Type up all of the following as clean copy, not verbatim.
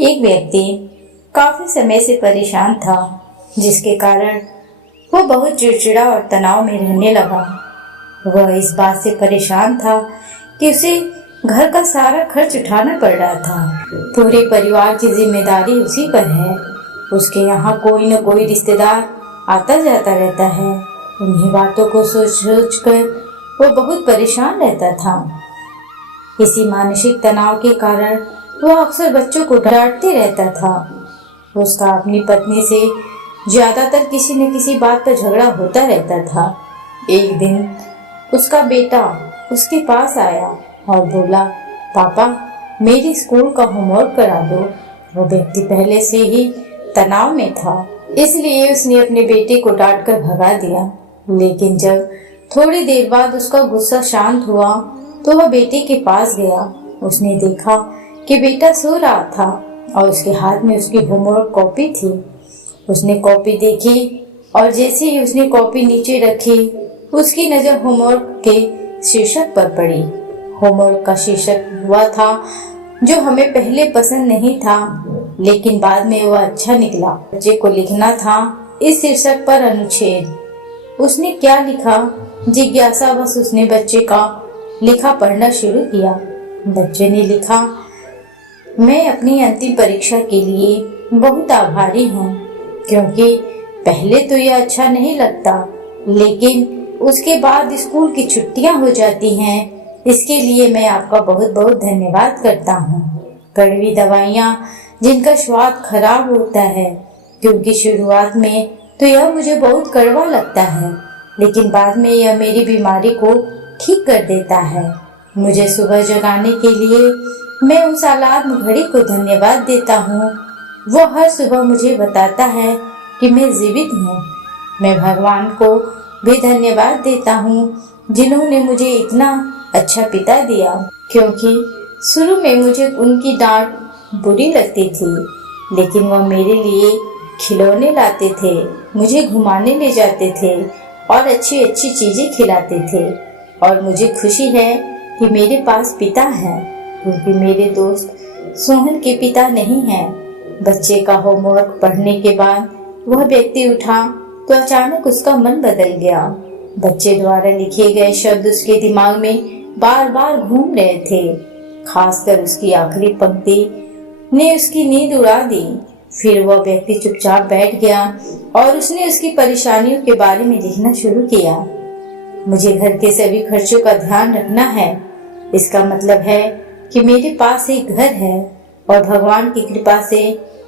एक व्यक्ति काफी समय से परेशान था, जिसके कारण वो बहुत चिड़चिड़ा और तनाव में रहने लगा। वह इस बात से परेशान था कि उसे घर का सारा खर्च उठाना पड़ रहा था। पूरे परिवार की जिम्मेदारी उसी पर है। उसके यहाँ कोई न कोई रिश्तेदार आता जाता रहता है। उन्हीं बातों को सोच सोच कर वो बहुत परेशान रहता था। इसी मानसिक तनाव के कारण वह अक्सर बच्चों को डांटते रहता था। उसका अपनी पत्नी से ज्यादातर किसी न किसी बात पर झगड़ा होता रहता था। एक दिन उसका बेटा उसके पास आया और बोला, पापा मेरी स्कूल का होमवर्क करा दो। वो व्यक्ति पहले से ही तनाव में था, इसलिए उसने अपने बेटे को डांट कर भगा दिया। लेकिन जब थोड़ी देर बाद उसका गुस्सा शांत हुआ तो वह बेटे के पास गया। उसने देखा कि बेटा सो रहा था और उसके हाथ में उसकी होमवर्क कॉपी थी। उसने कॉपी देखी और जैसे ही उसने कॉपी नीचे रखी, उसकी नजर होमवर्क के शीर्षक पर पड़ी। होमवर्क का शीर्षक हुआ था जो हमें पहले पसंद नहीं था, लेकिन बाद में वह अच्छा निकला। बच्चे को लिखना था इस शीर्षक पर अनुच्छेद। उसने क्या लिखा, जिज्ञासावश उसने बच्चे का लिखा पढ़ना शुरू किया। बच्चे ने लिखा, मैं अपनी अंतिम परीक्षा के लिए बहुत आभारी हूँ, क्योंकि पहले तो यह अच्छा नहीं लगता, लेकिन उसके बाद स्कूल की छुट्टियां हो जाती हैं। इसके लिए मैं आपका बहुत बहुत धन्यवाद करता हूँ। कड़वी दवाइयाँ जिनका स्वाद खराब होता है, क्योंकि शुरुआत में तो यह मुझे बहुत कड़वा लगता है, लेकिन बाद में यह मेरी बीमारी को ठीक कर देता है। मुझे सुबह जगाने के लिए मैं उस अलार्म घड़ी को धन्यवाद देता हूँ। वो हर सुबह मुझे बताता है कि मैं जीवित हूँ। मैं भगवान को भी धन्यवाद देता हूँ, जिन्होंने मुझे इतना अच्छा पिता दिया, क्योंकि शुरू में मुझे उनकी डांट बुरी लगती थी, लेकिन वह मेरे लिए खिलौने लाते थे, मुझे घुमाने ले जाते थे और अच्छी अच्छी चीजें खिलाते थे। और मुझे खुशी है कि मेरे पास पिता है, क्योंकि मेरे दोस्त सोहन के पिता नहीं हैं। बच्चे का होमवर्क पढ़ने के बाद वह व्यक्ति उठा तो अचानक उसका मन बदल गया। बच्चे द्वारा लिखे गए शब्द उसके दिमाग में बार बार घूम रहे थे। खासकर उसकी आखिरी पंक्ति ने उसकी नींद उड़ा दी। फिर वह व्यक्ति चुपचाप बैठ गया और उसने उसकी परेशानियों के बारे में लिखना शुरू किया। मुझे घर के सभी खर्चों का ध्यान रखना है। इसका मतलब है कि मेरे पास एक घर है और भगवान की कृपा से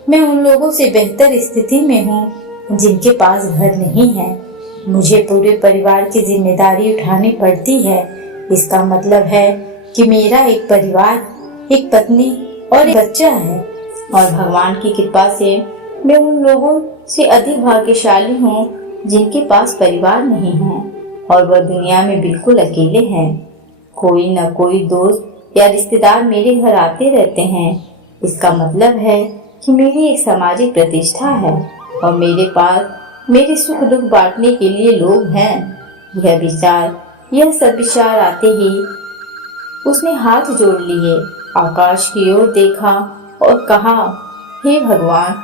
मैं उन लोगों से बेहतर स्थिति में हूँ जिनके पास घर नहीं है। मुझे पूरे परिवार की जिम्मेदारी उठानी पड़ती है। इसका मतलब है कि मेरा एक परिवार, एक पत्नी और एक बच्चा है, और भगवान की कृपा से मैं उन लोगों से अधिक भाग्यशाली हूँ जिनके पास परिवार नहीं है और वह दुनिया में बिल्कुल अकेले हैं। कोई न कोई दोस्त या रिश्तेदार मेरे घर आते रहते हैं। इसका मतलब है कि मेरी एक सामाजिक प्रतिष्ठा है और मेरे पास मेरे सुख दुख बांटने के लिए लोग हैं। यह सब विचार आते ही उसने हाथ जोड़ लिए, आकाश की ओर देखा और कहा, हे भगवान,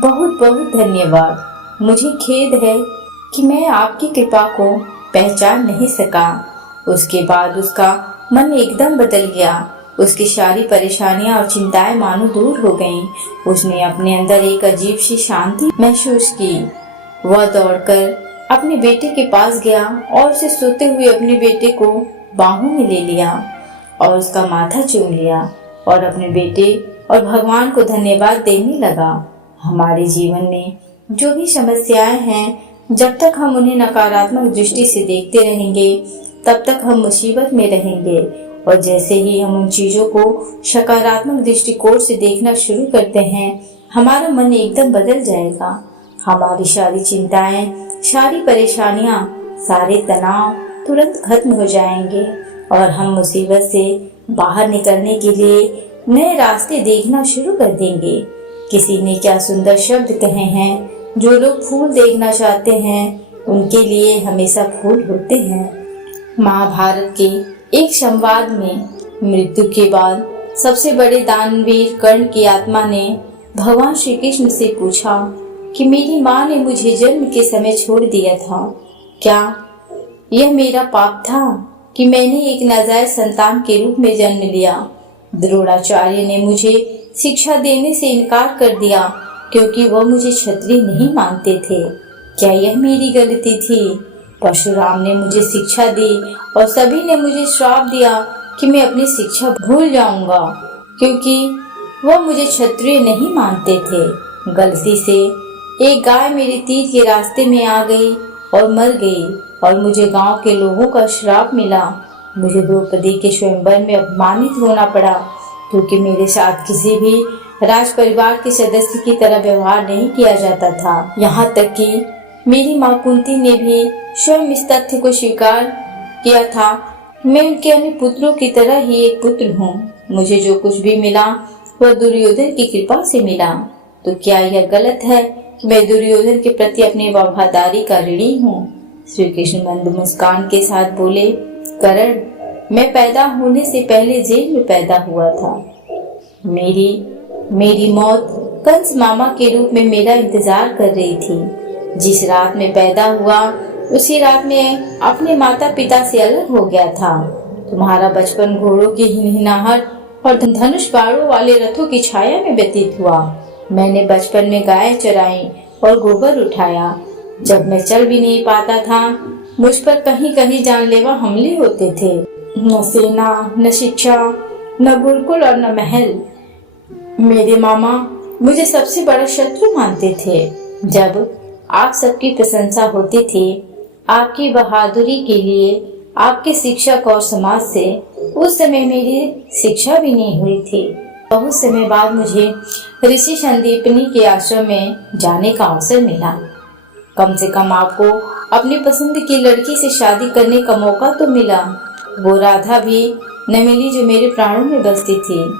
बहुत बहुत धन्यवाद। मुझे खेद है कि मैं आपकी कृपा को पहचान नहीं सका। उसके बाद उसका मन एकदम बदल गया। उसकी सारी परेशानियां और चिंताएं मानो दूर हो गईं। उसने अपने अंदर एक अजीब सी शांति महसूस की। वह दौड़कर अपने बेटे के पास गया और उसे सोते हुए अपने बेटे को बाहों में ले लिया और उसका माथा चूम लिया और अपने बेटे और भगवान को धन्यवाद देने लगा। हमारे जीवन में जो भी समस्याएं हैं, जब तक हम उन्हें नकारात्मक दृष्टि से देखते रहेंगे, तब तक हम मुसीबत में रहेंगे। और जैसे ही हम उन चीजों को सकारात्मक दृष्टिकोण से देखना शुरू करते हैं, हमारा मन एकदम बदल जाएगा। हमारी सारी चिंताएं, सारी परेशानियां, सारे तनाव तुरंत खत्म हो जाएंगे और हम मुसीबत से बाहर निकलने के लिए नए रास्ते देखना शुरू कर देंगे। किसी ने क्या सुंदर शब्द कहे हैं, जो लोग फूल देखना चाहते हैं उनके लिए हमेशा फूल होते हैं। महाभारत के एक संवाद में मृत्यु के बाद सबसे बड़े दानवीर कर्ण की आत्मा ने भगवान श्री कृष्ण से पूछा कि मेरी माँ ने मुझे जन्म के समय छोड़ दिया था। क्या यह मेरा पाप था कि मैंने एक नाजायज संतान के रूप में जन्म लिया? द्रोणाचार्य ने मुझे शिक्षा देने से इनकार कर दिया क्योंकि वह मुझे क्षत्रिय नहीं मानते थे। क्या यह मेरी गलती थी? परशुराम ने मुझे शिक्षा दी और सभी ने मुझे श्राप दिया कि मैं अपनी शिक्षा भूल जाऊंगा क्योंकि वह मुझे क्षत्रिय नहीं मानते थे। गलती से एक गाय मेरे तीर के रास्ते में आ गई और मर गई और मुझे गांव के लोगों का श्राप मिला। मुझे द्रौपदी के स्वयंवर में अपमानित होना पड़ा क्योंकि मेरे साथ किसी भी राज परिवार के सदस्य की तरह व्यवहार नहीं किया जाता था। यहाँ तक कि मेरी माँ कुंती ने भी स्वयं इस तथ्य को स्वीकार किया था। मैं उनके अन्य पुत्रों की तरह ही एक पुत्र हूँ। मुझे जो कुछ भी मिला वह दुर्योधन की कृपा से मिला। तो क्या यह गलत है कि मैं दुर्योधन के प्रति अपनी वफादारी का ऋणी हूँ? श्री कृष्ण मंद मुस्कान के साथ बोले, कर्ण, मैं पैदा होने से पहले जेल में पैदा हुआ था। मेरी मौत कंस मामा के रूप में मेरा इंतजार कर रही थी। जिस रात में पैदा हुआ उसी रात में अपने माता पिता से अलग हो गया था। तुम्हारा बचपन घोड़ों की हिनहिनाहट और धनुष बाणों वाले रथों की छाया में व्यतीत हुआ। मैंने बचपन में गायें चराई और गोबर उठाया। जब मैं चल भी नहीं पाता था मुझ पर कहीं कहीं जानलेवा हमले होते थे। न सेना, न शिक्षा, न गुरुकुल और न महल। मेरे मामा मुझे सबसे बड़ा शत्रु मानते थे। जब आप सबकी प्रशंसा होती थी आपकी बहादुरी के लिए, आपके शिक्षक और समाज से, उस समय मेरी शिक्षा भी नहीं हुई थी। बहुत समय बाद मुझे ऋषि संदीपनी के आश्रम में जाने का अवसर मिला। कम से कम आपको अपनी पसंद की लड़की से शादी करने का मौका तो मिला। वो राधा भी न मिली जो मेरे प्राणों में बसती थी।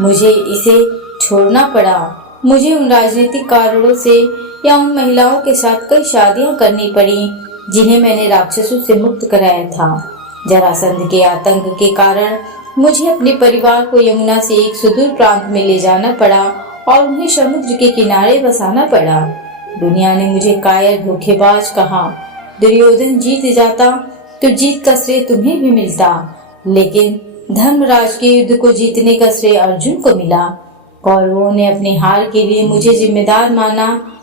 मुझे इसे छोड़ना पड़ा। मुझे उन राजनीतिक कारणों से या उन महिलाओं के साथ कई शादियां करनी पड़ी जिन्हें मैंने राक्षसों से मुक्त कराया था। जरासंध के आतंक के कारण मुझे अपने परिवार को यमुना से एक सुदूर प्रांत में ले जाना पड़ा और उन्हें समुद्र के किनारे बसाना पड़ा। दुनिया ने मुझे कायर धोखेबाज कहा। दुर्योधन जीत जाता तो जीत का श्रेय तुम्हें भी मिलता, लेकिन धर्मराज के युद्ध को जीतने का श्रेय अर्जुन को मिला। कौरवों ने अपनी हार के लिए मुझे जिम्मेदार माना।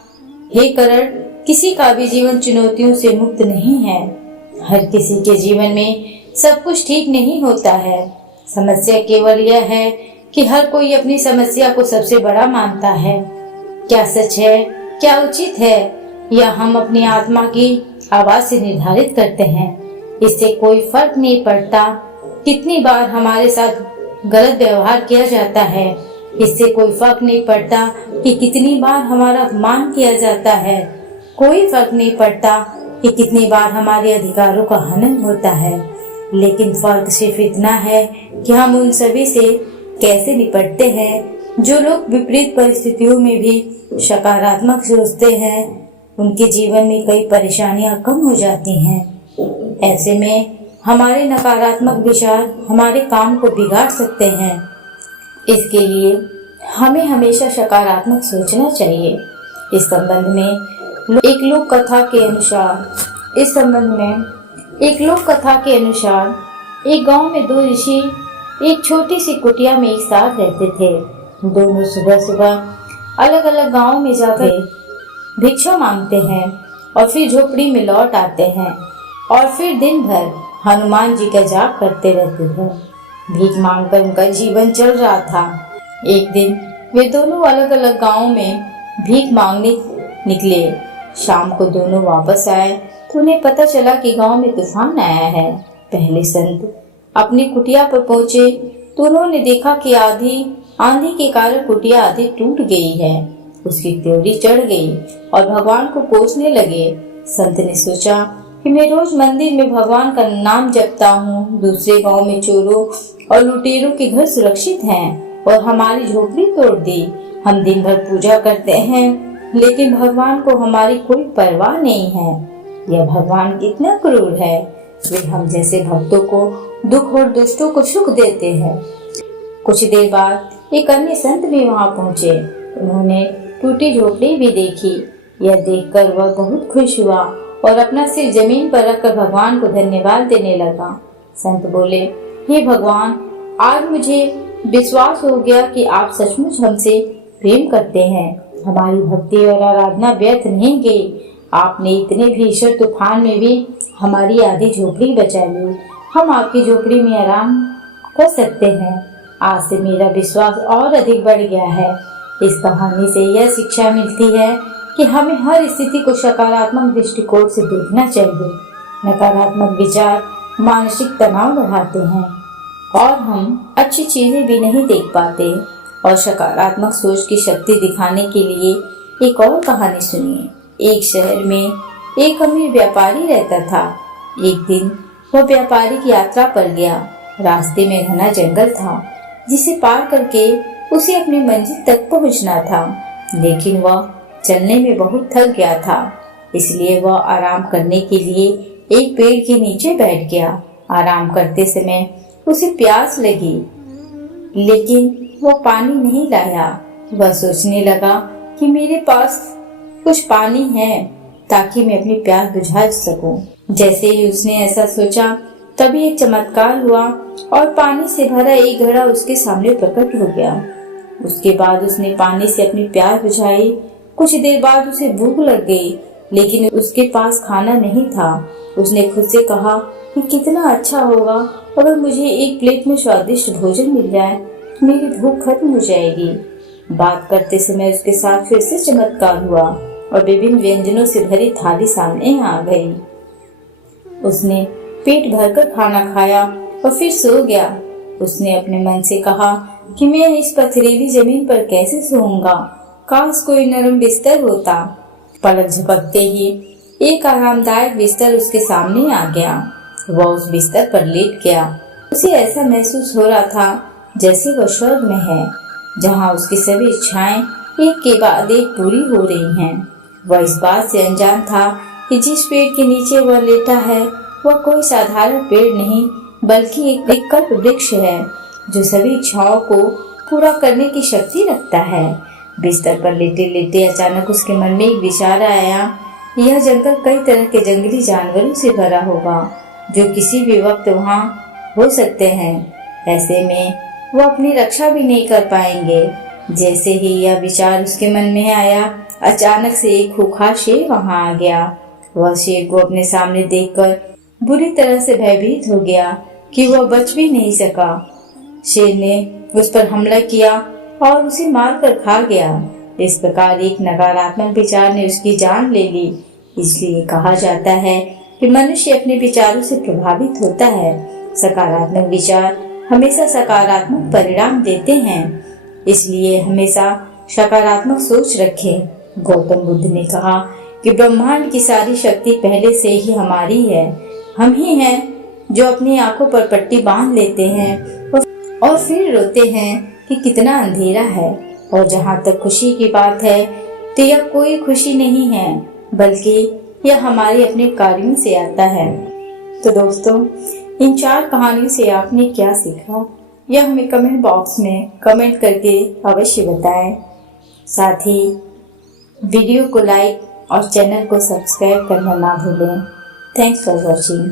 हे कर्ण, किसी का भी जीवन चुनौतियों से मुक्त नहीं है। हर किसी के जीवन में सब कुछ ठीक नहीं होता है। समस्या केवल यह है कि हर कोई अपनी समस्या को सबसे बड़ा मानता है। क्या सच है, क्या उचित है, यह हम अपनी आत्मा की आवाज से निर्धारित करते हैं। इससे कोई फर्क नहीं पड़ता कितनी बार हमारे साथ गलत व्यवहार किया जाता है। इससे कोई फर्क नहीं पड़ता कि कितनी बार हमारा अपमान किया जाता है। कोई फर्क नहीं पड़ता कि कितनी बार हमारे अधिकारों का हनन होता है। लेकिन फर्क सिर्फ इतना है कि हम उन सभी से कैसे निपटते हैं। जो लोग विपरीत परिस्थितियों में भी सकारात्मक सोचते हैं उनके जीवन में कई परेशानियां कम हो जाती हैं। ऐसे में हमारे नकारात्मक विचार हमारे काम को बिगाड़ सकते हैं। इसके लिए हमें हमेशा सकारात्मक सोचना चाहिए। इस संबंध में एक लोक कथा के अनुसार एक गांव में दो ऋषि एक छोटी सी कुटिया में एक साथ रहते थे। दोनों सुबह सुबह अलग अलग गांव में जाकर भिक्षा मांगते हैं और फिर झोपड़ी में लौट आते हैं और फिर दिन भर हनुमान जी का जाप करते रहते हैं। भीख मांगकर उनका जीवन चल रहा था। एक दिन वे दोनों अलग अलग गांवों में भीख मांगने निकले। शाम को दोनों वापस आए तो उन्हें पता चला कि गांव में तूफान आया है। पहले संत अपनी कुटिया पर पहुंचे तो उन्होंने देखा कि आंधी के कारण कुटिया आधी टूट गई है। उसकी त्योरी चढ़ गई और भगवान को कोसने लगे। संत ने सोचा कि मैं रोज मंदिर में भगवान का नाम जपता हूँ, दूसरे गांव में चोरों और लुटेरों के घर सुरक्षित हैं और हमारी झोपड़ी तोड़ दी। हम दिन भर पूजा करते हैं लेकिन भगवान को हमारी कोई परवाह नहीं है। यह भगवान कितना क्रूर है। वे हम जैसे भक्तों को दुख और दुष्टों को सुख देते हैं। कुछ देर बाद एक अन्य संत भी वहां पहुंचे। उन्होंने टूटी झोपड़ी भी देखी। यह देखकर वह बहुत खुश हुआ और अपना सिर जमीन पर रखकर भगवान को धन्यवाद देने लगा। संत बोले, हे भगवान, आज मुझे विश्वास हो गया कि आप सचमुच हमसे प्रेम करते हैं। हमारी भक्ति और आराधना व्यर्थ नहीं गई। आपने इतने भीषण तूफान में भी हमारी आधी झोपड़ी बचा ली। हम आपकी झोपड़ी में आराम कर सकते हैं। आज से मेरा विश्वास और अधिक बढ़ गया है। इस कहानी से यह शिक्षा मिलती है कि हमें हर स्थिति को सकारात्मक दृष्टिकोण से देखना चाहिए। नकारात्मक विचार मानसिक तनाव बढ़ाते हैं और हम अच्छी चीजें भी नहीं देख पाते। और सकारात्मक सोच की शक्ति दिखाने के लिए एक और कहानी सुनिए। एक शहर में एक अमीर व्यापारी रहता था। एक दिन वह व्यापारिक यात्रा पर गया। रास्ते में घना जंगल था जिसे पार करके उसे अपनी मंजिल तक पहुंचना था, लेकिन वह चलने में बहुत थक गया था। इसलिए वह आराम करने के लिए एक पेड़ के नीचे बैठ गया। आराम करते समय उसे प्यास लगी, लेकिन वह पानी नहीं लाया। वह सोचने लगा कि मेरे पास कुछ पानी है ताकि मैं अपनी प्यास बुझा सकूं। जैसे ही उसने ऐसा सोचा, तभी एक चमत्कार हुआ और पानी से भरा एक घड़ा उसके सामने प्रकट हो गया। उसके बाद उसने पानी से अपनी प्यास बुझाई। कुछ देर बाद उसे भूख लग गई, लेकिन उसके पास खाना नहीं था। उसने खुद से कहा कि कितना अच्छा होगा अगर मुझे एक प्लेट में स्वादिष्ट भोजन मिल जाए, मेरी भूख खत्म हो जाएगी। बात करते समय उसके साथ फिर से चमत्कार हुआ और विभिन्न व्यंजनों से भरी थाली सामने आ गई। उसने पेट भरकर खाना खाया और फिर सो गया। उसने अपने मन से कहा कि मैं इस पथरीली जमीन पर कैसे सोऊंगा, काश कोई नरम बिस्तर होता। पलक झपकते ही एक आरामदायक बिस्तर उसके सामने आ गया। वह उस बिस्तर पर लेट गया। उसे ऐसा महसूस हो रहा था जैसे वह स्वर्ग में है, जहाँ उसकी सभी इच्छाएं एक के बाद एक पूरी हो रही हैं। वह इस बात से अनजान था कि जिस पेड़ के नीचे वह लेटा है वह कोई साधारण पेड़ नहीं, बल्कि एक कल्प वृक्ष है जो सभी इच्छाओं को पूरा करने की शक्ति रखता है। बिस्तर पर लेटे लेटे अचानक उसके मन में एक विचार आया। यह जंगल कई तरह के जंगली जानवरों से भरा होगा जो किसी भी वक्त वहाँ हो सकते हैं। ऐसे में वो अपनी रक्षा भी नहीं कर पाएंगे। जैसे ही यह विचार उसके मन में आया, अचानक से एक खूंखार शेर वहां आ गया। वह शेर को अपने सामने देखकर बुरी तरह से भयभीत हो गया कि वह बच भी नहीं सका। शेर ने उस पर हमला किया और उसे मारकर खा गया। इस प्रकार एक नकारात्मक विचार ने उसकी जान ले ली। इसलिए कहा जाता है कि मनुष्य अपने विचारों से प्रभावित होता है। सकारात्मक विचार हमेशा सकारात्मक परिणाम देते हैं, इसलिए हमेशा सकारात्मक सोच रखें। गौतम बुद्ध ने कहा कि ब्रह्मांड की सारी शक्ति पहले से ही हमारी है। हम ही हैं जो अपनी आंखों पर पट्टी बांध लेते हैं और फिर रोते हैं कि कितना अंधेरा है। और जहाँ तक खुशी की बात है तो यह कोई खुशी नहीं है, बल्कि यह हमारे अपने कार्यों से आता है। तो दोस्तों, इन 4 कहानियों से आपने क्या सीखा, यह हमें कमेंट बॉक्स में कमेंट करके अवश्य बताएं। साथ ही वीडियो को लाइक और चैनल को सब्सक्राइब करना ना भूलें। Thanks for watching.